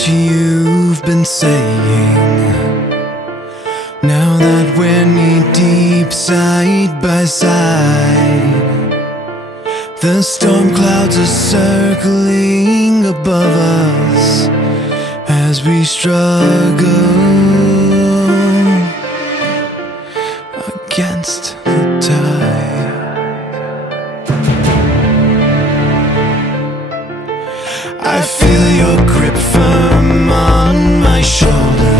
what you've been saying. Now that we're knee-deep side by side, the storm clouds are circling above us as we struggle against the tide. I feel your grip firm on my shoulder,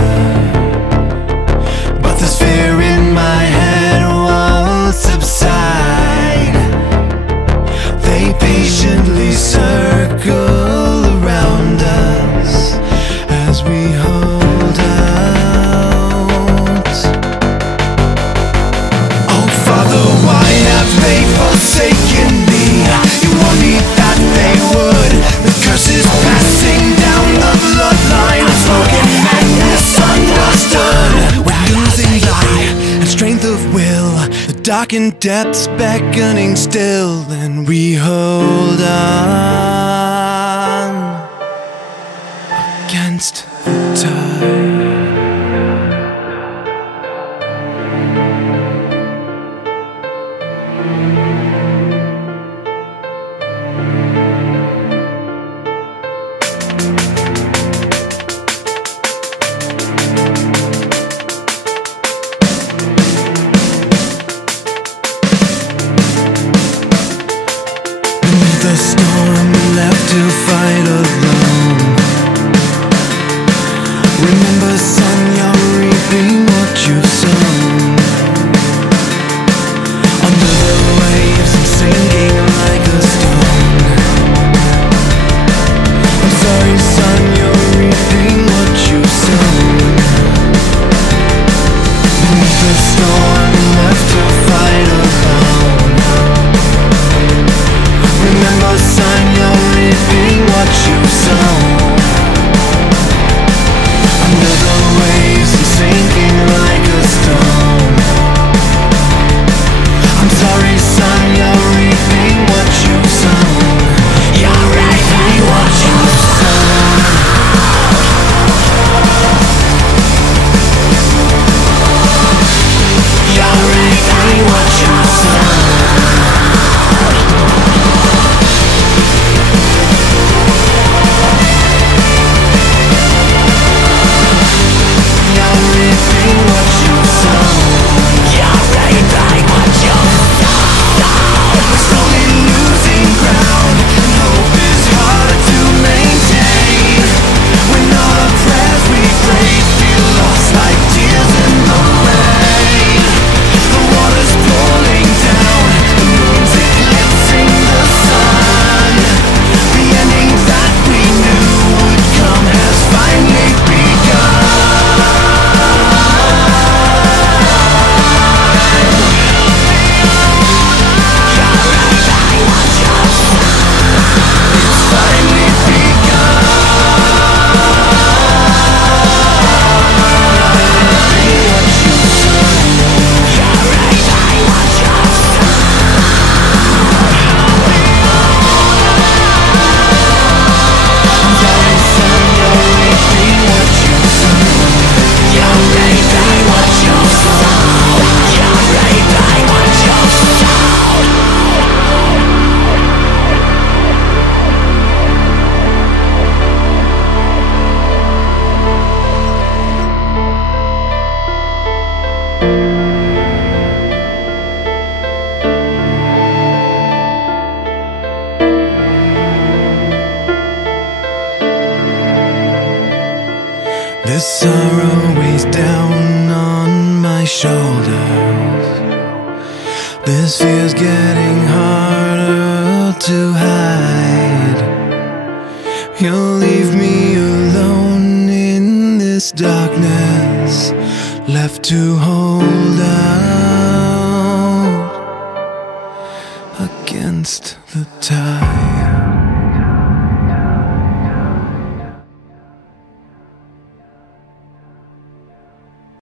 but this fear in my head won't subside. They patiently circle around us as we hold out. Oh Father, why have they forsaken me? You warned me that they would. The curse is passing down the bloodline. Unspoken and misunderstood. We're losing light and strength of will, the darkened depths beckoning still, and we hold on against the tide. The storm left to fight alone. Remember, son, you're reaping what you've sown. Under the waves and sinking like a stone. I'm sorry, son, you're reaping what you've sown. Beneath the storm left to fight alone. Remember, son, you're reaping what you've sown. Under the waves and sinking like a stone. I'm sorry, son, you're reaping what you've sown. You're reaping what you've sown. You're reaping what you've sown. This sorrow weighs down on my shoulders. This fear's getting harder to hide. You'll leave me alone in this darkness, left to hold out against the tide.